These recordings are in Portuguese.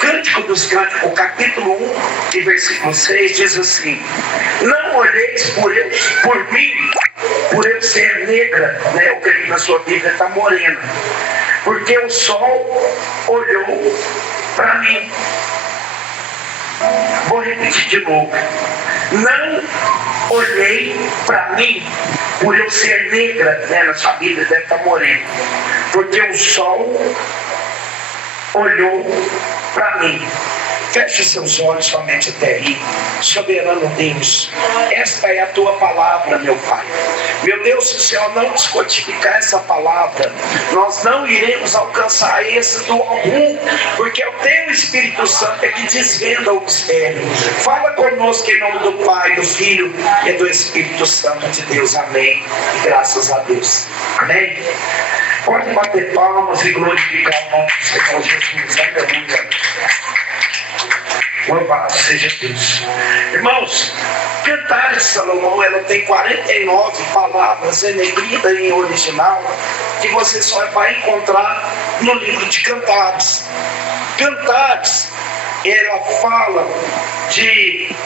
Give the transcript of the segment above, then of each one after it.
Cântico dos Cânticos, capítulo 1 e versículo 6, diz assim: não olheis por mim, por eu ser negra, né? O que na sua Bíblia está morena, porque o sol olhou para mim. Vou repetir de novo: não olhei para mim, por eu ser negra, né? Na sua Bíblia deve estar morena, porque o sol olhou para mim. Feche seus olhos somente até aí. Soberano Deus, esta é a tua palavra, meu Pai. Meu Deus, se o Senhor não descodificar essa palavra, nós não iremos alcançar êxito algum, porque é o teu Espírito Santo que desvenda o mistério. Fala conosco em nome do Pai, do Filho e do Espírito Santo de Deus. Amém. E graças a Deus. Amém. Pode bater palmas e glorificar o nome do Senhor Jesus. Aleluia. Louvado seja Deus. Irmãos, Cantares de Salomão, ela tem 49 palavras em negrida em original, que você só vai encontrar no livro de Cantares. Cantares, ela fala de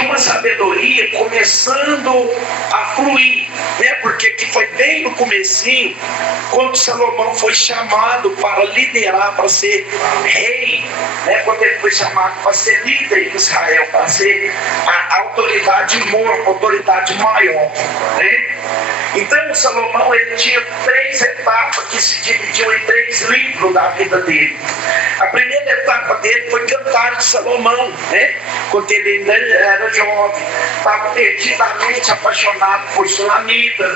uma sabedoria começando a fluir, né? Porque que foi bem no comecinho, quando Salomão foi chamado para liderar, para ser rei, né? Quando ele foi chamado para ser líder em Israel, para ser a autoridade maior, né? Então Salomão, ele tinha 3 etapas que se dividiam em 3 livros da vida dele. A primeira etapa dele foi Cantares de Salomão, né? Quando ele ainda era jovem, estava perdidamente apaixonado por Sulamita,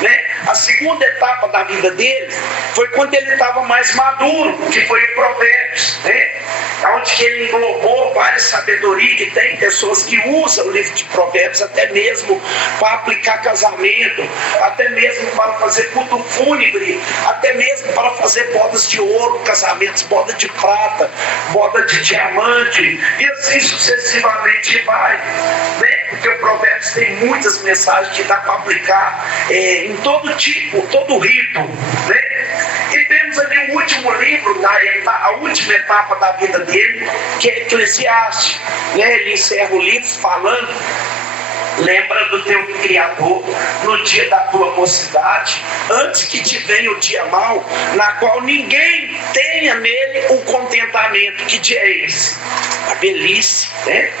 né? A segunda etapa da vida dele foi quando ele estava mais maduro, que foi o Provérbios, né? Onde que ele englobou várias sabedorias, que tem pessoas que usam o livro de Provérbios até mesmo para aplicar casamento, até mesmo para fazer culto fúnebre, até mesmo para fazer bodas de ouro, casamentos, boda de prata, boda de diamante, e assim sucessivamente vai, né? Porque o Provérbios tem muitas mensagens que dá para aplicar em todo tipo, todo rito, né? E temos ali o último livro, a última etapa da vida dele, que é Eclesiastes, né? Ele encerra o livro falando: lembra do teu Criador no dia da tua mocidade, antes que te venha o dia mau, na qual ninguém tenha nele o contentamento. Que dia é esse? A velhice, né?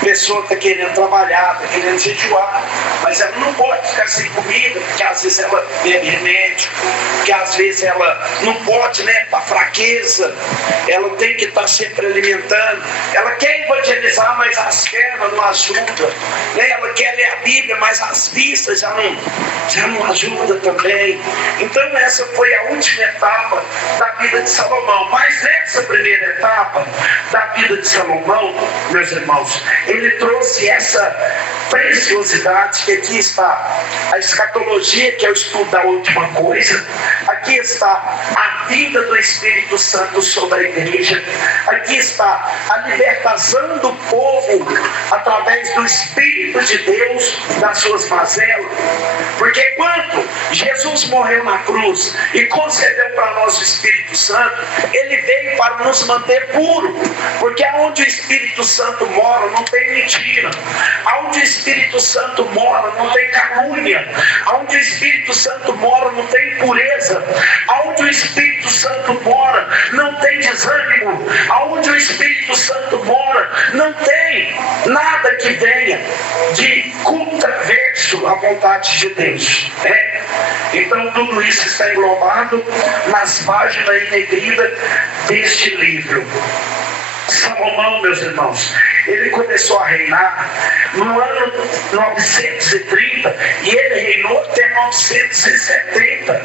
A pessoa está querendo trabalhar, está querendo jejuar, mas ela não pode ficar sem comida, porque às vezes ela bebe remédio, porque às vezes ela não pode, né? Para fraqueza, ela tem que estar sempre alimentando. Ela quer evangelizar, mas as pernas não ajudam, né? Ela quer ler a Bíblia, mas as vistas já não ajudam também. Então essa foi a última etapa da vida de Salomão. Mas nessa primeira etapa da vida de Salomão, meus irmãos, ele trouxe essa preciosidade, que aqui está a escatologia, que é o estudo da última coisa. Aqui está a vida do Espírito Santo sobre a igreja. Aqui está a libertação do povo através do Espírito de Deus das suas mazelas. Porque quando Jesus morreu na cruz e concedeu para nós o Espírito Santo, ele veio para nos manter puros. Porque aonde o Espírito Santo mora não tem mentira. Aonde o Espírito Santo mora não tem calúnia. Aonde o Espírito Santo mora não tem impureza. Aonde o Espírito Santo mora não tem desânimo. Aonde o Espírito Santo mora não tem nada que venha de contraverso à vontade de Deus, né? Então tudo isso está englobado nas páginas em negrida deste livro. Salomão, meus irmãos, ele começou a reinar no ano 930 e ele reinou até 970.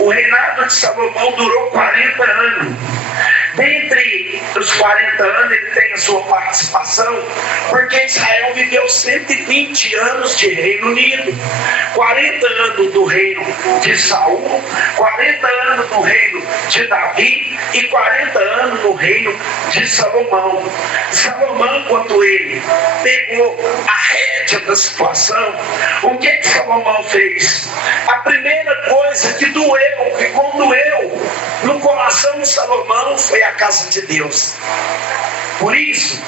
O reinado de Salomão durou 40 anos. Dentre os 40 anos ele tem a sua participação, porque Israel viveu 120 anos de Reino Unido, 40 anos do reino de Saul, 40 anos do reino de Davi e 40 anos no reino de Salomão. Salomão, quando ele pegou a rédea da situação, o que Salomão fez? A primeira coisa coisa que doeu, que condoeu no coração de Salomão foi a casa de Deus. Por isso,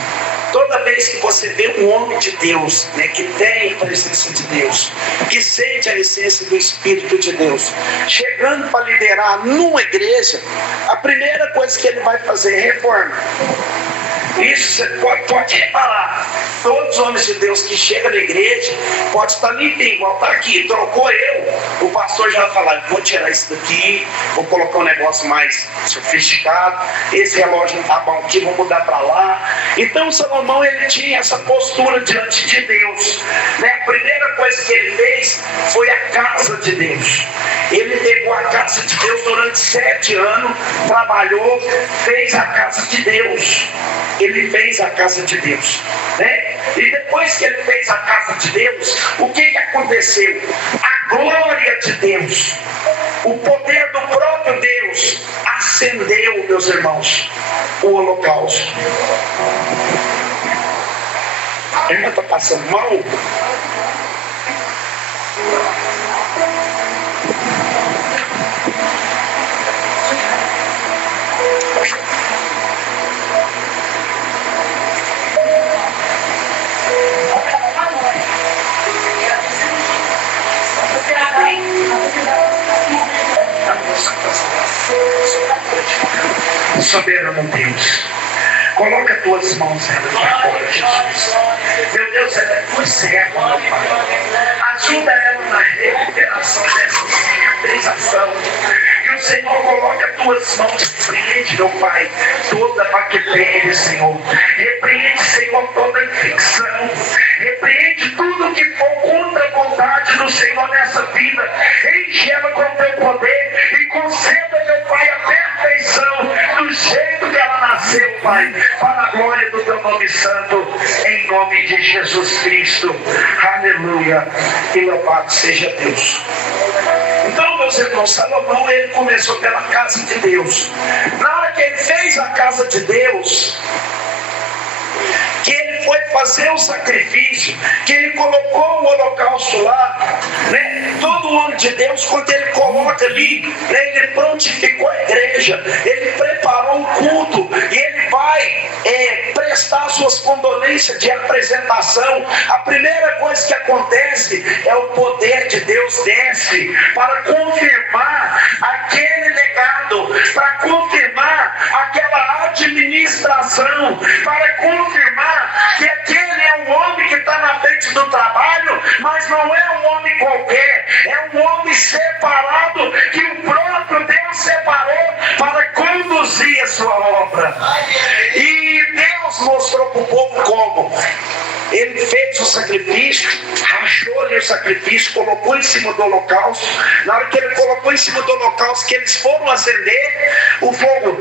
toda vez que você vê um homem de Deus, né, que tem a presença de Deus, que sente a essência do Espírito de Deus, chegando para liderar numa igreja, a primeira coisa que ele vai fazer é reforma. Isso você pode reparar. Todos os homens de Deus que chegam na igreja, pode estar limpinho, igual está aqui. Trocou o pastor já vai falar: vou tirar isso daqui, vou colocar um negócio mais sofisticado, esse relógio não está bom aqui, vou mudar para lá. Então Salomão, ele tinha essa postura diante de Deus, né? A primeira coisa que ele fez foi a casa de Deus. Ele pegou a casa de Deus durante 7 anos, trabalhou, fez a casa de Deus. Ele fez a casa de Deus, né? E depois que ele fez a casa de Deus, o que aconteceu? A glória de Deus, o poder do próprio Deus acendeu, meus irmãos, o holocausto. A irmã está passando mal? Soberano Deus, coloca as tuas mãos nela de agora, Jesus. Meu Deus, ela é tua serva, meu Pai. Ajuda ela na recuperação dessa cicatrização. Que o Senhor coloca as tuas mãos, repreende, meu Pai, toda bactéria, Senhor. Repreende, Senhor, toda infecção. Repreende tudo que for contra a vontade do Senhor nessa vida. Enche ela com o teu poder e conceda, meu Pai, a perfeição do jeito que ela nasceu, Pai, para a glória do teu nome santo, em nome de Jesus Cristo. Aleluia. E louvado seja Deus. Então, meus irmãos, Salomão, ele começou pela casa de Deus. Na hora que ele fez a casa de Deus, que ele foi fazer o sacrifício, que ele colocou o holocausto lá, né? Todo homem de Deus, quando ele coloca ali, né, ele prontificou a igreja, ele preparou o culto, e ele vai prestar suas condolências de apresentação. A primeira coisa que acontece é o poder de Deus desce para confirmar aquele legado, para confirmar aquela administração, para confirmar que aquele é um homem que está na frente do trabalho, mas não é um homem qualquer, é um homem separado, que o próprio Deus separou para conduzir a sua obra. E Deus mostrou para o povo como. Ele fez o sacrifício, rachou-lhe o sacrifício, colocou em cima do holocausto. Na hora que ele colocou em cima do holocausto, que eles foram acender, o fogo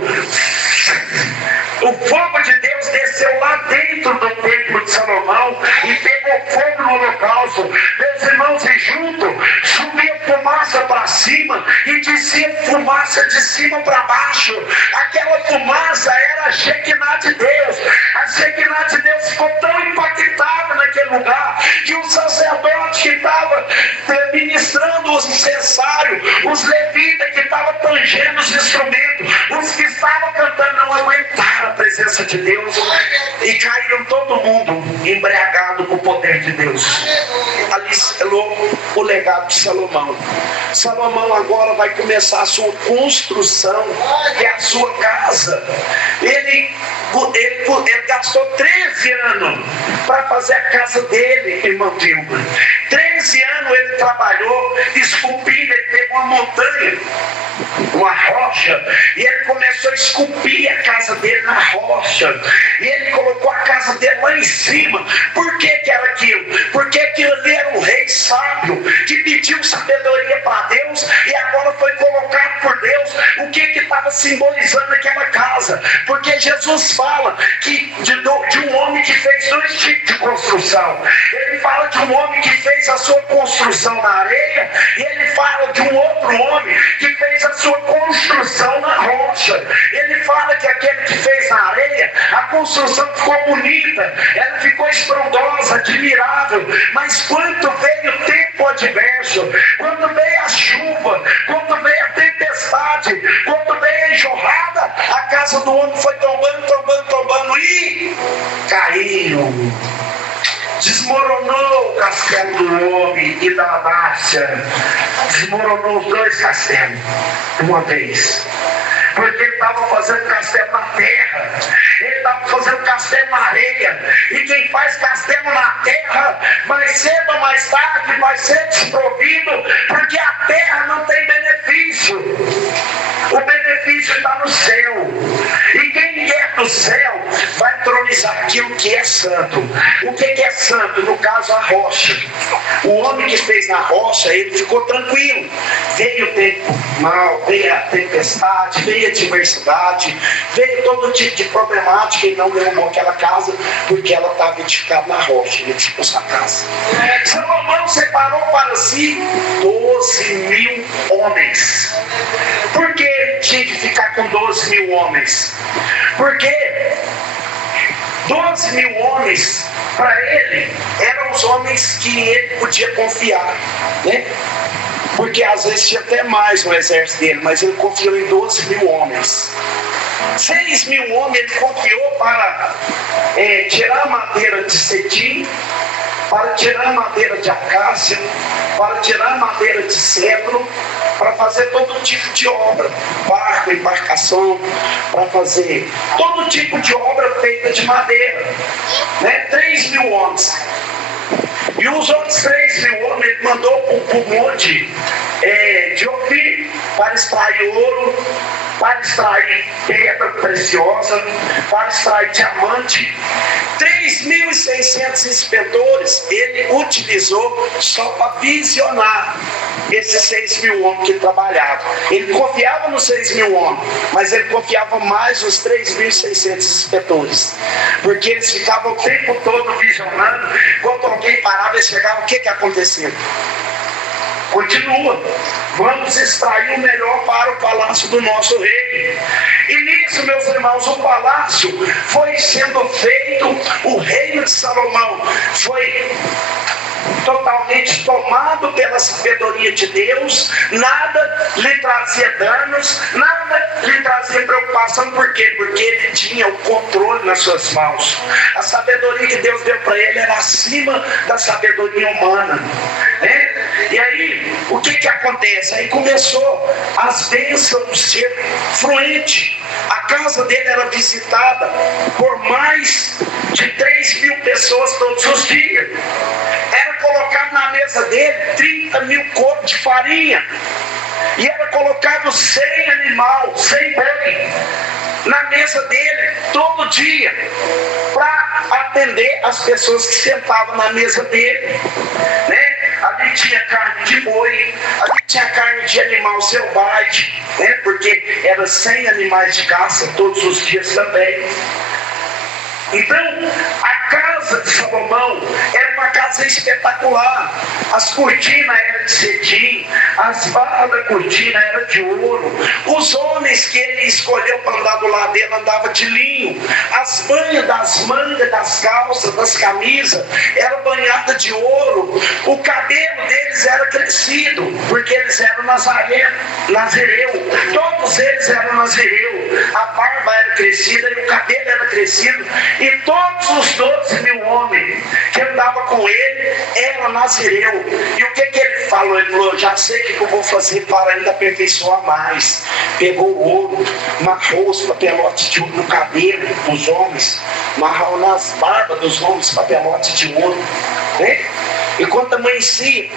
de Deus desceu lá dentro do templo de Salomão e pegou fogo no holocausto. Meus irmãos, e junto subia fumaça para cima e descia fumaça de cima para baixo. Aquela fumaça era a Shekinah de Deus. A Shekinah de Deus ficou tão impactada naquele lugar que o sacerdote que estava ministrando os incensários, os levitas que estavam tangendo os instrumentos, os que estavam cantando, não aguentaram a presença de Deus e caíram todo mundo embriagado com o poder de Deus. Ali selou o legado de Salomão. Salomão agora vai começar a sua construção, que é a sua casa. Ele gastou 13 anos para fazer a casa dele, irmão Dilma. 13 anos ele trabalhou, esculpindo, ele pegou uma montanha, uma rocha, e ele começou a esculpir a casa dele na rocha, e ele colocou a casa dele lá em cima. Por que era aquilo? Porque aquilo ali era um rei sábio, que pediu sabedoria para Deus, e agora foi colocado por Deus. O que estava simbolizando aquela casa? Porque Jesus fala que de um homem que fez 2 tipos de construção. Ele fala de um homem que fez a sua construção na areia, e ele fala de um outro homem que fez a sua construção na rocha. Ele fala que aquele que fez na areia, a construção ficou bonita, ela ficou estrondosa, admirável, mas quando veio o tempo adverso, quando vem a chuva, quando vem a tempestade, quando vem a enxurrada, a casa do homem foi tombando e caiu. Desmoronou o castelo do homem e da Amácia. Desmoronou os dois castelos de uma vez. Porque ele estava fazendo castelo na terra, ele estava fazendo castelo na areia. E quem faz castelo na terra, mais cedo ou mais tarde, vai ser desprovido, porque a terra não tem benefício. O benefício está no céu. E quem é do céu vai entronizar aquilo que é santo. O que é santo? No caso, a rocha. O homem que fez na rocha, ele ficou tranquilo. Veio o tempo mal, veio a tempestade, veio a adversidade, veio todo tipo de problemática e não derrubou aquela casa, porque ela estava edificada na rocha, ele edificou sua casa. Salomão separou para si 12.000 homens. Por que ele tinha que ficar com 12.000 homens? Porque 12.000 homens, para ele, eram os homens que ele podia confiar, né? Porque às vezes tinha até mais no exército dele, mas ele confiou em 12.000 homens. 6.000 homens ele confiou para tirar a madeira de cetim, para tirar a madeira de acácia, para tirar a madeira de cedro, para fazer todo tipo de obra, barco, embarcação, para fazer todo tipo de obra feita de madeira, né? 3.000 homens. E os outros 3.000 homens ele mandou para o monte de Ofir para extrair ouro, para extrair pedra preciosa, para extrair diamante. 3.600 inspetores ele utilizou só para visionar esses 6.000 homens que trabalhavam. Ele confiava nos 6.000 homens, mas ele confiava mais nos 3.600 inspetores, porque eles ficavam o tempo todo visionando. Quando alguém parava e chegava, o que aconteceu? Continua. Vamos extrair o melhor para o palácio do nosso rei. E nisso, meus irmãos, o palácio foi sendo feito, o reino de Salomão foi totalmente tomado pela sabedoria de Deus. Nada lhe trazia danos, nada lhe trazia preocupação. Por quê? Porque ele tinha o controle nas suas mãos. A sabedoria que Deus deu para ele era acima da sabedoria humana, né? E aí, o que acontece? Aí começou as bênçãos ser fluente. A casa dele era visitada por mais de 3.000 pessoas todos os dias. Era colocado na mesa dele 30.000 copos de farinha. E era colocado 100 animais, 100 boi na mesa dele todo dia, para atender as pessoas que sentavam na mesa dele, né? Ali tinha carne de boi, ali tinha carne de animal selvagem, né? Porque era 100 animais de caça todos os dias também. Então, a casa de Salomão era uma casa espetacular. As cortinas eram de cetim, as barras da cortina eram de ouro. Os homens que ele escolheu para andar do lado dele andavam de linho. As banhas das mangas, das calças, das camisas eram banhadas de ouro. O cabelo deles era crescido, porque eles eram nazireu. Todos eles eram nazireu. A barba era crescida e o cabelo era crescido. E todos os 12.000 homens que andavam com ele eram nazireu. E o que ele falou? Ele falou: já sei o que eu vou fazer para ainda aperfeiçoar mais. Pegou o ouro, marrou os papelotes de ouro no cabelo dos homens, marrou nas barbas dos homens papelotes de ouro, né? E quando amanhecia,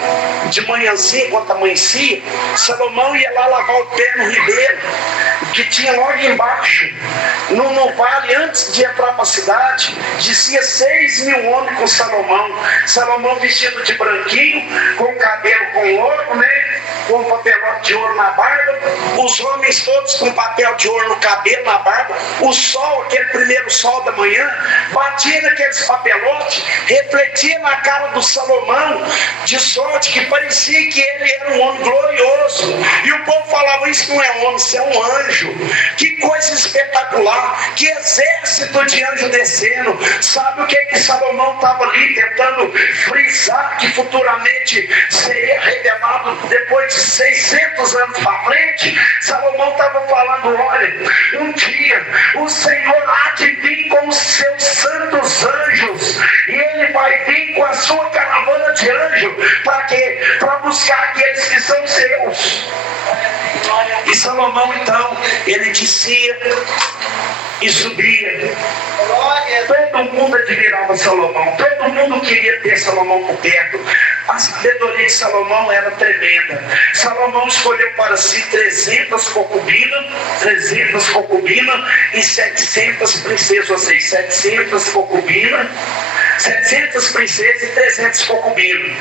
de manhãzinha, quando amanhecia, Salomão ia lá lavar o pé no ribeiro, que tinha logo embaixo, no vale, antes de entrar para a cidade. Descia 6.000 homens com Salomão. Salomão vestido de branquinho, com cabelo com ouro, né? Com papelote de ouro na barba. Os homens todos com papel de ouro no cabelo, na barba. O sol, aquele primeiro sol da manhã, batia naqueles papelotes, refletia na cara do Salomão, de sorte que parecia que ele era um homem glorioso. E o povo falava: isso não é homem, isso é um anjo. Que coisa espetacular, que exército de anjo descendo. Sabe o que Salomão estava ali tentando frisar? Que futuramente seria revelado depois de 600 anos para frente. Salomão estava falando: olha, um dia o Senhor há de vir com os seus santos anjos, e Ele vai vir com a sua caravana de anjos. Para quê? Para buscar aqueles que são seus. E Salomão então, ele descia e subia. Todo mundo admirava Salomão, todo mundo queria ter Salomão por perto. A sabedoria de Salomão era tremenda. Salomão escolheu para si 300 concubinas e 700 princesas, ou seja, 700 concubinas, 700 princesas e 300 concubinas.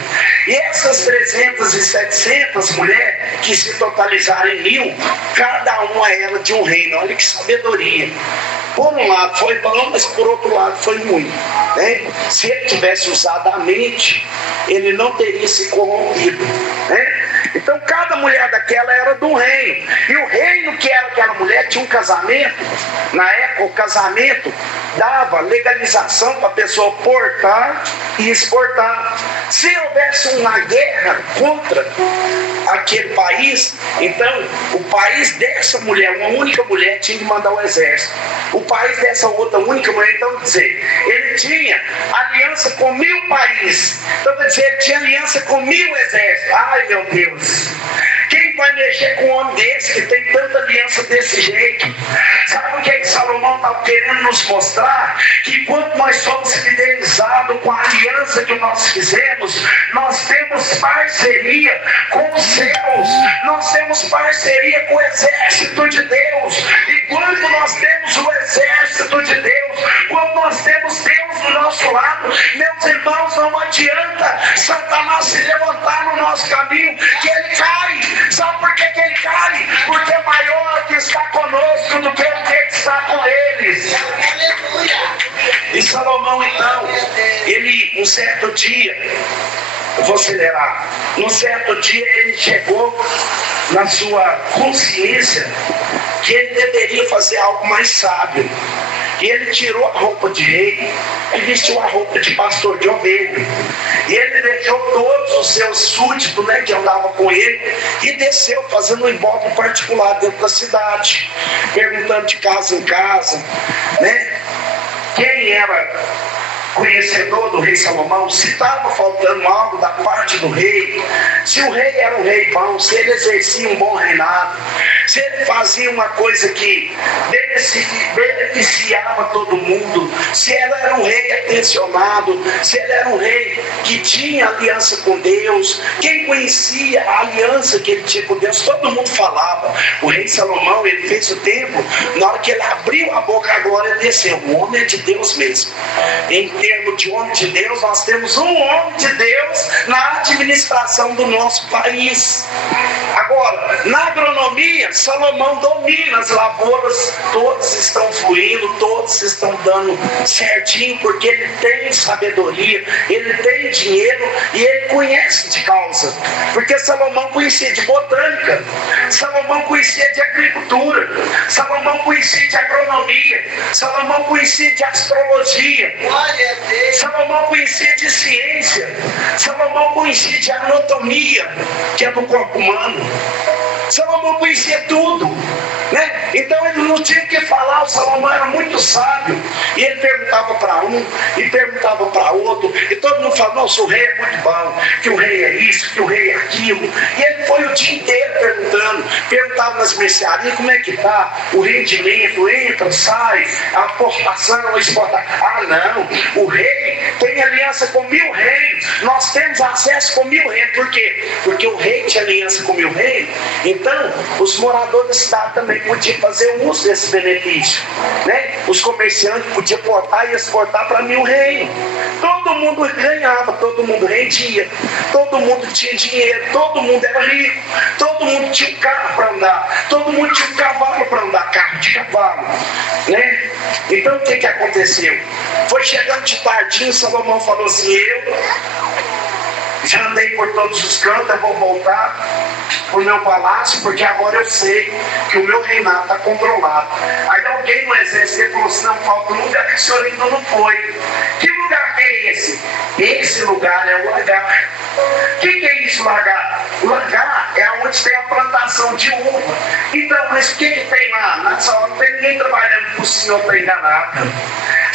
E essas 300 e 700 mulheres, que se totalizaram em 1000, cada uma era de um reino. Olha que sabedoria. Por um lado foi bom, mas por outro lado foi ruim, né? Se ele tivesse usado a mente, ele não teria se corrompido, né? Então cada mulher daquela era de um reino. E o reino que era aquela mulher tinha um casamento. Na época o casamento dava legalização para a pessoa portar e exportar. Se houvesse uma guerra contra aquele país, então o país dessa mulher, uma única mulher, tinha que mandar o exército. O país dessa outra única mulher, então dizer, ele tinha aliança com 1000 países. Então quer dizer, ele tinha aliança com 1000 exércitos. Ai meu Deus, quem vai mexer com um homem desse, que tem tanta aliança desse jeito? Sabe o que Salomão está querendo nos mostrar? Que quando nós somos fidelizados com a aliança que nós fizemos, nós temos parceria com os céus, nós temos parceria com o exército de Deus. E quando nós temos o exército de Deus, quando nós temos Deus do nosso lado, meus irmãos, não adianta Satanás se levantar no nosso caminho, que ele cai. Sabe por que ele cai? Porque é maior que está conosco do que o que está com eles. E Salomão então, ele um certo dia, eu vou acelerar, num certo dia ele chegou na sua consciência que ele deveria fazer algo mais sábio. E ele tirou a roupa de rei e vestiu a roupa de pastor de ovelha. E ele deixou todos os seus súditos, né, que andavam com ele, e desceu fazendo um envolve particular dentro da cidade, perguntando de casa em casa, né, quem era conhecedor do rei Salomão, se estava faltando algo da parte do rei, se o rei era um rei bom, se ele exercia um bom reinado, se ele fazia uma coisa que beneficiava todo mundo, se ele era um rei atencionado, se ele era um rei que tinha aliança com Deus. Quem conhecia a aliança que ele tinha com Deus, todo mundo falava. O rei Salomão, ele fez o templo, na hora que ele abriu a boca, a glória desceu. O homem é de Deus mesmo. Em termos de homem de Deus, nós temos um homem de Deus na administração do nosso país. Agora, na agronomia, Salomão domina as lavouras, todos estão fluindo, todos estão dando certinho, porque ele tem sabedoria, ele tem dinheiro e ele conhece de causa. Porque Salomão conhecia de botânica, Salomão conhecia de agricultura, Salomão conhecia de agronomia, Salomão conhecia de astrologia, Salomão conhecia de ciência, Salomão conhecia de anatomia, que é do corpo humano. Salomão conhecia tudo, né? Então ele não tinha que falar. O Salomão era muito sábio, e ele perguntava para um e perguntava para outro, e todo mundo falava: nossa, o rei é muito bom, que o rei é isso, que o rei é aquilo. E ele foi o dia inteiro perguntava nas mercearias como é que está o rendimento, entra, sai, a importação, a exportação. Ah não, o rei tem aliança com 1000 reinos, nós temos acesso com 1000 reinos. Por quê? Porque o rei tinha aliança com 1000 reinos. Então os moradores da cidade também podiam fazer uso desse benefício, né? Os comerciantes podiam portar e exportar para 1000 reinos. Todo mundo ganhava, todo mundo rendia, todo mundo tinha dinheiro, todo mundo era rico, todo mundo tinha um carro para andar, todo mundo tinha um cavalo para andar, carro de cavalo, né? Então o que aconteceu? Foi chegando de tardinho, Salomão falou assim: Já andei por todos os cantos, eu vou voltar para o meu palácio, porque agora eu sei que o meu reinado está controlado. Aí alguém no exército falou assim: não, falta um lugar que o senhor ainda não foi. Que lugar que é esse? Esse lugar é o lagar. O que é isso, lagar? O lagar é onde tem a plantação de uva. Então, mas o que tem lá? Nessa hora não tem ninguém trabalhando para o senhor para enganar.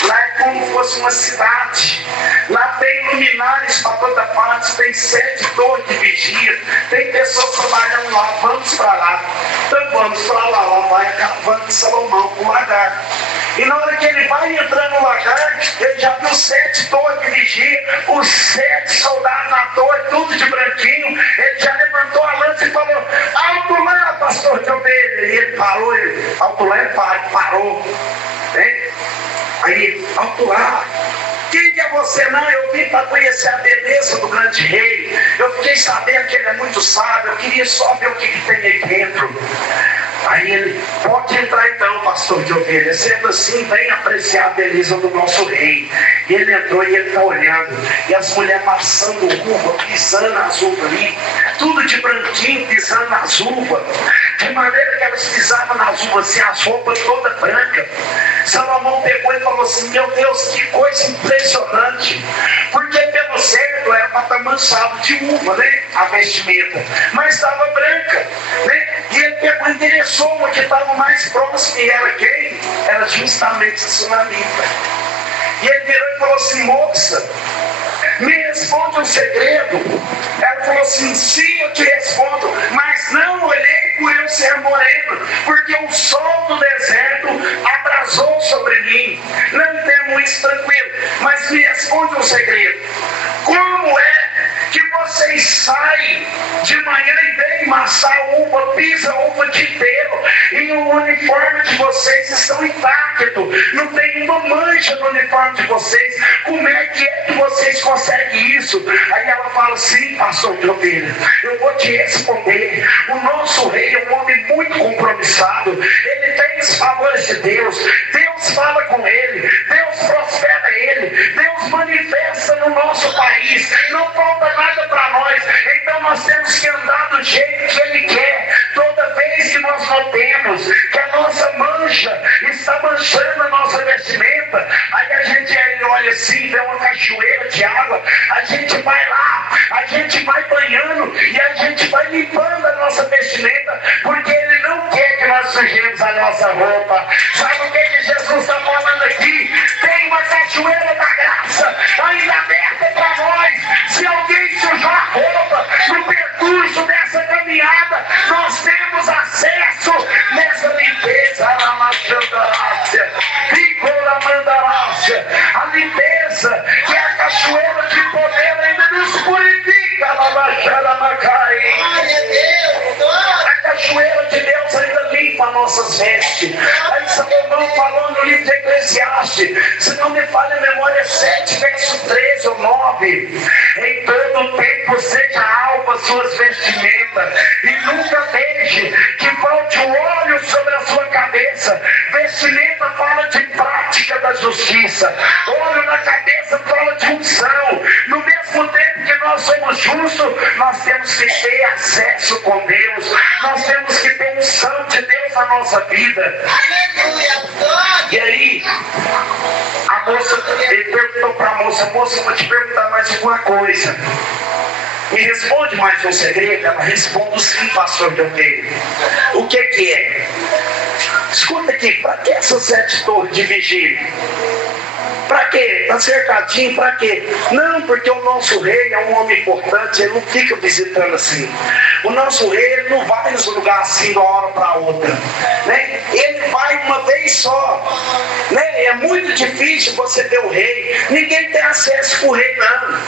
Lá é como se fosse uma cidade. Lá tem luminares para toda parte, tem 7 torres de vigia, tem pessoas trabalhando lá. Vamos para lá. Então vamos para lá. Lá vai a caravana de Salomão para o lagar. E na hora que ele vai entrando no lagar, ele já viu 7 torres de vigia, os 7 soldados na torre, tudo de branquinho. Ele já levantou a lança e falou: alto lá, pastor de ovelha. E ele parou, alto lá, ele parou. Né? Aí, alto lá. Quem é você? Não, eu vim para conhecer a beleza do grande rei. Eu fiquei sabendo que ele é muito sábio. Eu queria só ver o que tem aí dentro. Aí ele: pode entrar então, pastor de ovelha. Sendo assim, vem apreciar a beleza do nosso rei. E ele entrou e ele está olhando. E as mulheres passando uva, pisando as uvas ali. Tudo de branquinho, pisando nas uvas. De maneira que elas pisavam nas uvas, assim, as roupas todas brancas. Salomão pegou e falou assim: meu Deus, que coisa impressionante. Porque pelo certo era para estar manchado de uva, né? A vestimenta. Mas estava branca, né? E ele pegou e endereçou uma que estava mais próxima. E era quem? Era justamente a sunamita. E ele virou e falou assim: moça, me responde um segredo. Ela falou assim: sim, eu te respondo, mas não olhei por eu ser moreno, porque o sol do deserto abrasou sobre mim. Não entendo isso, tranquilo, mas me responde um segredo. Como é que vocês saem de manhã e vêm massar uva, pisa uva de inteiro, e o uniforme de vocês estão intacto, não tem uma mancha no uniforme de vocês? Como é que vocês conseguem isso? Aí ela fala: sim, pastor de ovelha, eu vou te responder. O nosso rei é um homem muito compromissado. Ele tem os favores de Deus. Deus fala com ele. Deus prospera ele. Deus manifesta no nosso país. Não falta nada para nós. Então nós temos que andar do jeito que ele quer. Toda vez que nós notemos que a nossa mancha está manchando a nossa vestimenta, aí a gente olha assim, vê uma cachoeira de água, a gente vai lá, a gente vai banhando e a gente vai limpando a nossa vestimenta, porque ele não quer que nós sujemos a nossa roupa. Sabe o que Jesus está falando aqui? Tem uma cachoeira da graça ainda aberta para nós. Se alguém sujar a roupa no percurso dessa caminhada, nós temos acesso nessa limpeza. A limpeza, que é a cachoeira de poder, ainda nos purifica. A cachoeira de Deus ainda limpa nossas vestes. Aí Salomão falou no livro de Eclesiastes, se não me falha a memória, 7, verso 13 ou 9: em todo o tempo seja alva suas vestimentas, e nunca deixe que falte o óleo sobre a sua cabeça. Vestimenta fala de prática da justiça, óleo na cabeça fala de unção. No mesmo tempo que nós somos justos, nós temos que ter acesso com Deus, nós temos que ter unção de Deus na nossa vida. E aí a moça, ele perguntou para a moça: moça, eu vou te perguntar mais uma coisa, me responde mais um segredo. Ela responde: sim, pastor de ovelha. O que é? Escuta aqui, para que essas 7 torres de vigília? Para quê? Está cercadinho, para quê? Não, porque o nosso rei é um homem importante, ele não fica visitando assim. O nosso rei, ele não vai nos lugares assim de uma hora para outra, né? Ele vai uma vez só, né? É muito difícil você ver o rei. Ninguém tem acesso com o rei, não.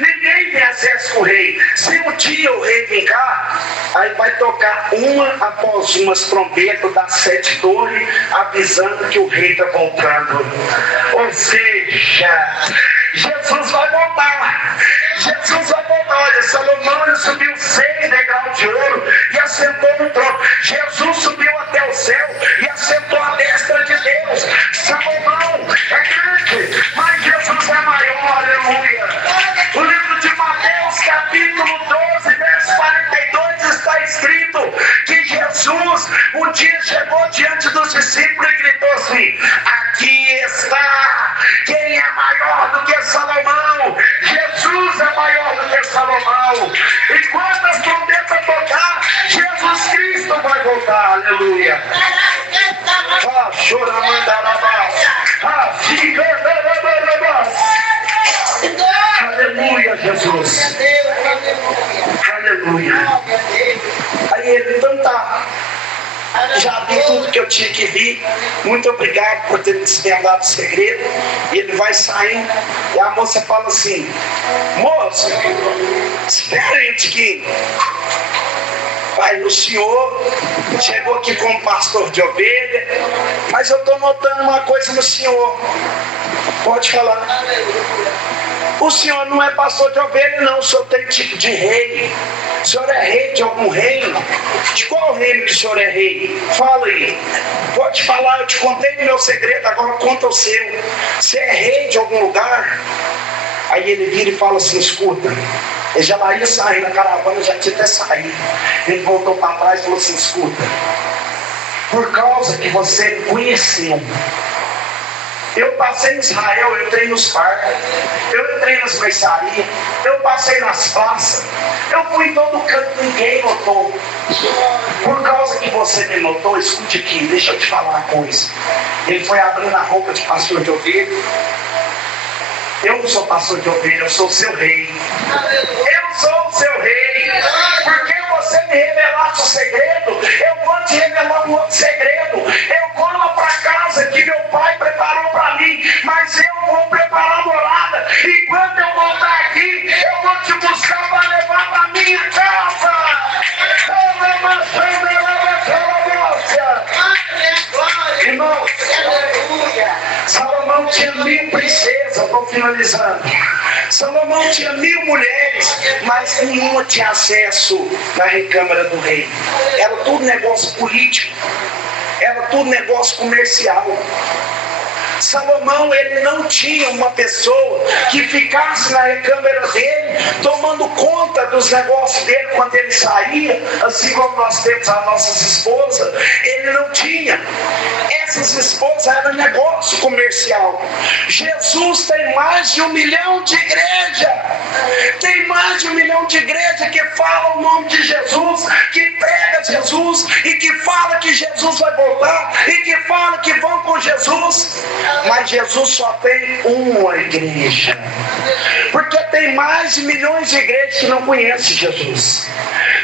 Ninguém tem acesso com o rei. Se um dia o rei vir cá, aí vai tocar uma após uma as trombetas das 7 torres, avisando que o rei está voltando. Ou seja, Jesus vai voltar. Jesus vai voltar. Olha, Salomão subiu 6 degraus de ouro e assentou no trono. Jesus subiu até o céu e assentou à destra de Deus. Salomão é grande, mas Jesus é maior. Aleluia. O livro de Mateus, capítulo Quem é maior do que Salomão? Jesus é maior do que Salomão. E quando as trombetas tocar, Jesus Cristo vai voltar. Aleluia. Aleluia, Jesus. Aleluia. Aí ele, então tá. Já vi tudo que eu tinha que vir. Muito obrigado por ter me desvendado o segredo. E ele vai saindo. E a moça fala assim: moço, espera aí um tiquinho. Pai, o senhor chegou aqui como pastor de ovelha, mas eu estou notando uma coisa no senhor. Pode falar. O senhor não é pastor de ovelha, não. O senhor tem tipo de rei. O senhor é rei de algum reino? De qual reino que o senhor é rei? Fala aí. Pode falar, eu te contei o meu segredo, agora conta o seu. Você é rei de algum lugar? Aí ele vira e fala assim: escuta. Ele já ia sair na caravana, já tinha até saído. Ele voltou para trás e falou assim: escuta, por causa que você conheceu, eu passei em Israel, eu entrei nos parques, eu entrei nas mercearias, eu passei nas praças, eu fui em todo canto, ninguém notou. Por causa que você me notou, escute aqui, deixa eu te falar uma coisa. Ele foi abrindo a roupa de pastor de ovelha. Eu não sou pastor de ovelha, eu sou o seu rei. Eu sou o seu rei. Porque você me revelasse o segredo, eu vou te revelar um outro segredo. Eu vou lá para casa que meu pai preparou para mim, mas eu vou preparar a morada. E quando eu voltar aqui, eu vou te buscar para levar para minha casa. Irmão, Salomão tinha 1000 princesas, estou finalizando. Salomão tinha 1000 mulheres, mas nenhuma tinha acesso na recâmara do rei. Era tudo negócio político, era tudo negócio comercial. Salomão, ele não tinha uma pessoa que ficasse na recâmara dele, tomando conta dos negócios dele quando ele saía, assim como nós temos as nossas esposas. Ele não tinha. Essas esposas eram negócio comercial. Jesus tem mais de 1 milhão de igrejas. Tem mais de 1 milhão de igrejas que falam o nome de Jesus, que prega Jesus e que fala que Jesus vai voltar e que fala que vão com Jesus. Mas Jesus só tem uma igreja. Porque tem mais de milhões de igrejas que não conhecem Jesus.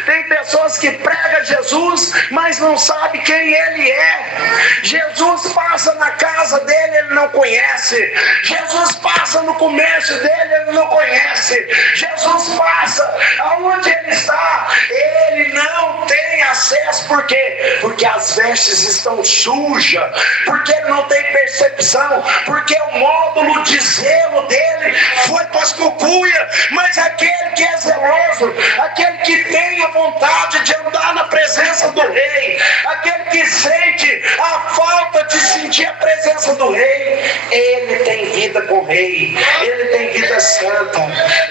Tem pessoas que pregam Jesus, mas não sabem quem Ele é. Jesus passa na casa dele, ele não conhece. Jesus passa no comércio dele, ele não conhece. Jesus passa aonde ele está, ele não tem acesso. Por quê? Porque as vestes estão sujas, porque ele não tem percepção, porque o módulo de zelo dele foi para as cucuias. Mas aquele que é zeloso, aquele que tem a vontade de andar na presença do rei, aquele que sente a falta de sentir a presença do rei, ele tem vida com o rei, ele tem vida santa.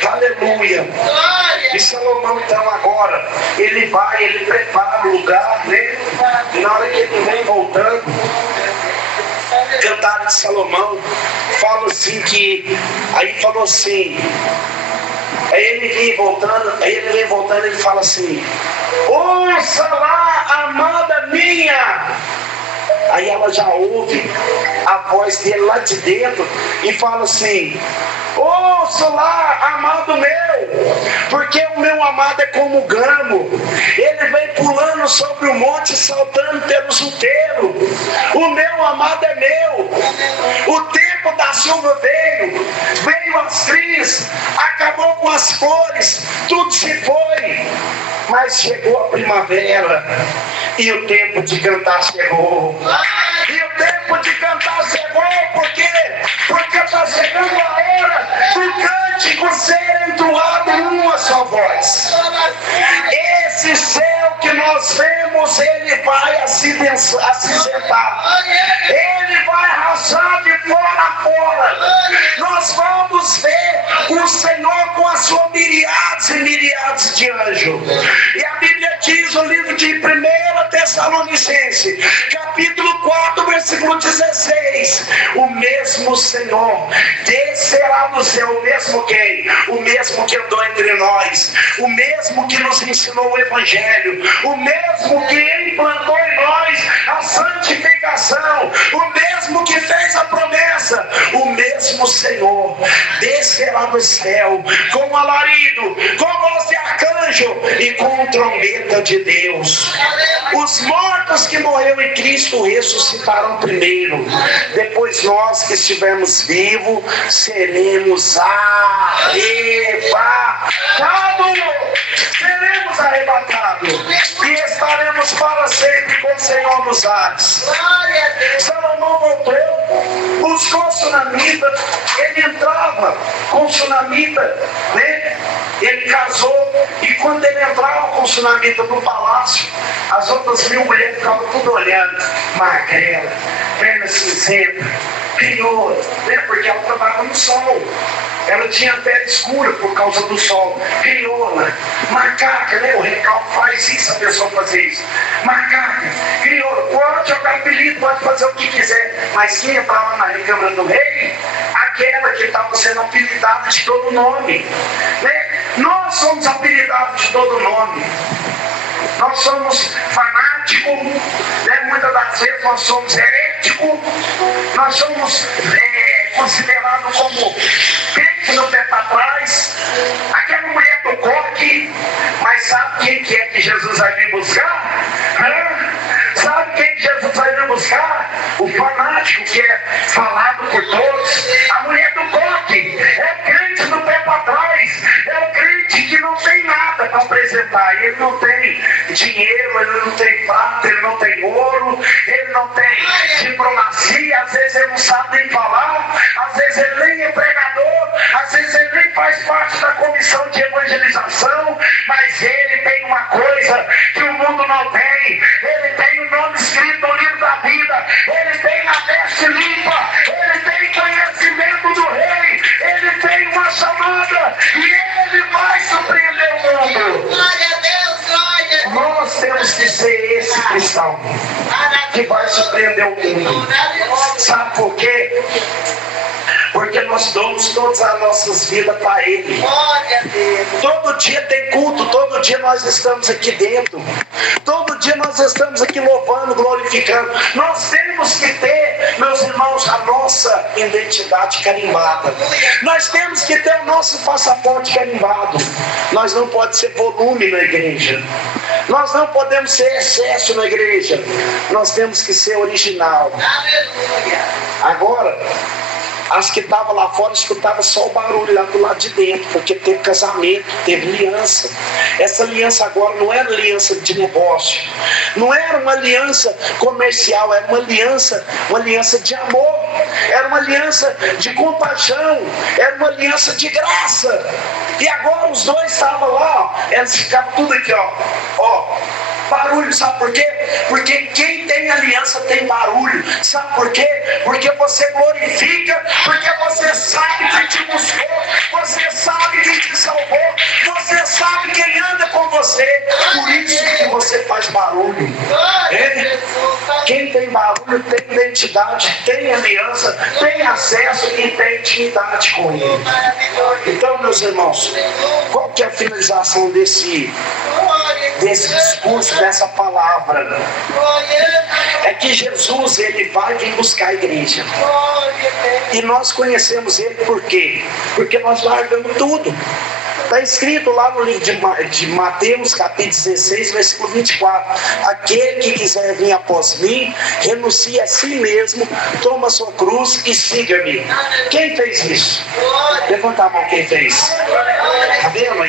Aleluia. E Salomão, então, agora ele vai, ele prepara o lugar, né? E na hora que ele vem voltando, Cantar de Salomão fala assim que, aí falou assim, aí ele vem voltando, ele fala assim: ouça lá, amada minha. Aí ela já ouve a voz dele lá de dentro e fala assim: ouça lá, amado meu, porque o meu amado é como o gamo, ele vem pulando sobre o monte, saltando pelos outeiros. O meu amado é meu. O tempo da chuva veio as frias, acabou com as flores, tudo se foi, mas chegou a primavera e o tempo de cantar chegou. E o tempo de cantar chegou, por quê? Porque está chegando a hora do cântico ser entoado numa só voz. Esse céu que nós vemos, ele vai acinzentar. Ele vai rachar de fora a fora. Nós vamos ver o Senhor com a sua miríades e miríades de anjos. E a Bíblia diz no livro de 1 Tessalonicenses, capítulo 4, versículo 16: o mesmo mesmo Senhor descerá do céu. O mesmo quem? O mesmo que andou entre nós, o mesmo que nos ensinou o Evangelho, o mesmo que implantou em nós a santificação, o mesmo que fez a promessa, o mesmo Senhor descerá do céu com alarido, com voz de arcanjo e com trombeta de Deus. Os mortos que morreram em Cristo ressuscitarão primeiro, depois nós que estivermos vivos seremos arrebatados e estaremos para sempre com o Senhor nos ares. Salomão voltou, buscou a sunamita, ele entrava com o sunamita, né? Ele casou, e quando ele entrava com o sunamita no palácio, as outras 1000 mulheres ficavam tudo olhando, magrela, perna cinzenta, criou, né? Porque ela trabalhava no sol. Ela tinha pele escura por causa do sol. Crioula, macaca, né? O recalque faz isso, a pessoa fazer isso. Macaca, crioula, pode jogar apelido, pode fazer o que quiser. Mas quem entrava na recâmara do rei, aquela que estava sendo apelidada de todo nome, né? Nós somos apelidados de todo nome. Nós somos fanáticos, né? Muitas das vezes nós somos heréticos, nós somos considerados como crente no pé para trás, aquela mulher do coque. Mas sabe quem que é que Jesus vai vir buscar? Sabe quem que Jesus vai vir buscar? O fanático que é falado por todos. A mulher do coque é o crente do pé para trás, é o crente que não tem nada para apresentar. Ele não tem dinheiro, ele não tem prata, ele não tem ouro, ele não tem diplomacia, às vezes ele não sabe nem falar, às vezes ele nem é pregador, às vezes ele nem faz parte da comissão de evangelização, mas ele tem uma coisa que o mundo não tem: ele tem o nome escrito no livro da vida, ele tem a veste limpa, ele tem conhecimento do rei, ele tem uma chamada e ele vai surpreender o mundo. Glória a Deus, glória a Deus. Nós temos que ser esse cristão que vai surpreender o mundo. Sabe por quê? Porque nós damos todas as nossas vidas para Ele. Todo dia tem culto, todo dia nós estamos aqui dentro, todo dia nós estamos aqui louvando, glorificando. Nós temos que ter, meus irmãos, a nossa identidade carimbada. Nós temos que ter o nosso passaporte carimbado. Nós não podemos ser volume na igreja, nós não podemos ser excesso na igreja, nós temos que ser original. Agora, as que estavam lá fora escutavam só o barulho lá do lado de dentro, porque teve casamento, teve aliança. Essa aliança agora não era aliança de negócio, não era uma aliança comercial, era uma aliança de amor, era uma aliança de compaixão, era uma aliança de graça. E agora os dois estavam lá, eles ficavam tudo aqui, ó, barulho. Sabe por quê? Porque quem tem aliança tem barulho. Sabe por quê? Porque você glorifica, porque você sabe quem te buscou, você sabe quem te salvou, você sabe quem anda com você. Por isso que você faz barulho. Quem tem barulho tem identidade, tem aliança, tem acesso e tem intimidade com Ele. Então, meus irmãos, qual que é a finalização desse discurso, dessa palavra? É que Jesus, Ele vai vir buscar a igreja. E nós conhecemos Ele por quê? Porque nós largamos tudo. Está escrito lá no livro de Mateus, capítulo 16, versículo 24. Aquele que quiser vir após mim, renuncie a si mesmo, toma a sua cruz e siga-me. Quem fez isso? Levanta a mão quem fez. Está vendo?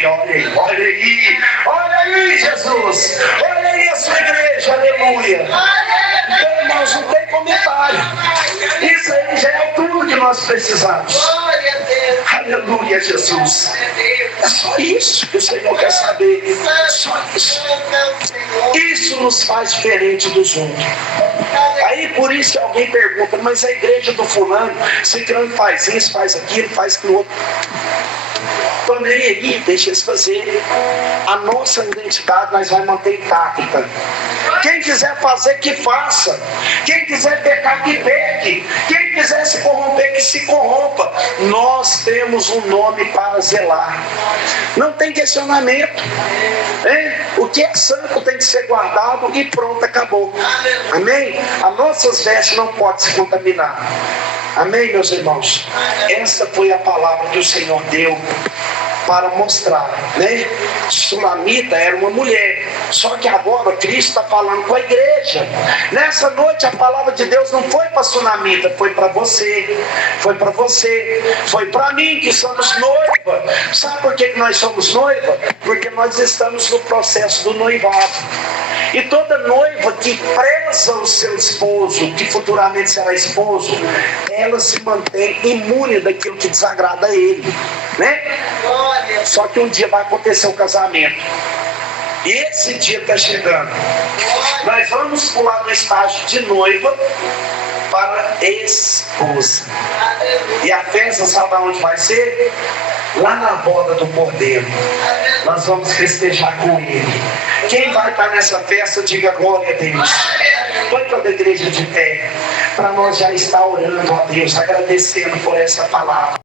Olha aí, Jesus. Olha aí a sua igreja, aleluia. Então, irmãos, não tem comentário. Isso aí já é tudo que nós precisamos. Aleluia, Jesus. É só isso que o Senhor quer saber. Só isso. Isso nos faz diferente dos outros. Aí por isso que alguém pergunta: mas a igreja do fulano, ciclano faz isso, faz aquilo, faz aquilo outro. Então nem aí, deixa eles fazerem. A nossa identidade nós vamos manter intacta. Quem quiser fazer, que faça. Quem quiser pecar, que peque. Quem quiser se se corromper, que se corrompa. Nós temos um nome para zelar. Não tem questionamento. O que é santo tem que ser guardado e pronto, acabou. Amém? As nossas vestes não podem se contaminar. Amém, meus irmãos? Essa foi a palavra que o Senhor deu para mostrar, né? Sulamita era uma mulher, só que agora Cristo está falando com a igreja. Nessa noite a palavra de Deus não foi para Sulamita, foi para você, foi para você, foi para mim, que somos noiva. Sabe por que nós somos noiva? Porque nós estamos no processo do noivado. E toda noiva que preza o seu esposo, que futuramente será esposo, ela se mantém imune daquilo que desagrada a ele, né? Só que um dia vai acontecer o casamento. E esse dia está chegando. Nós vamos pular do estágio de noiva para esposa. E a festa, sabe onde vai ser? Lá na boda do Cordeiro. Nós vamos festejar com ele. Quem vai estar nessa festa, diga glória a Deus. Põe toda a igreja de pé, para nós já estar orando a Deus, agradecendo por essa palavra.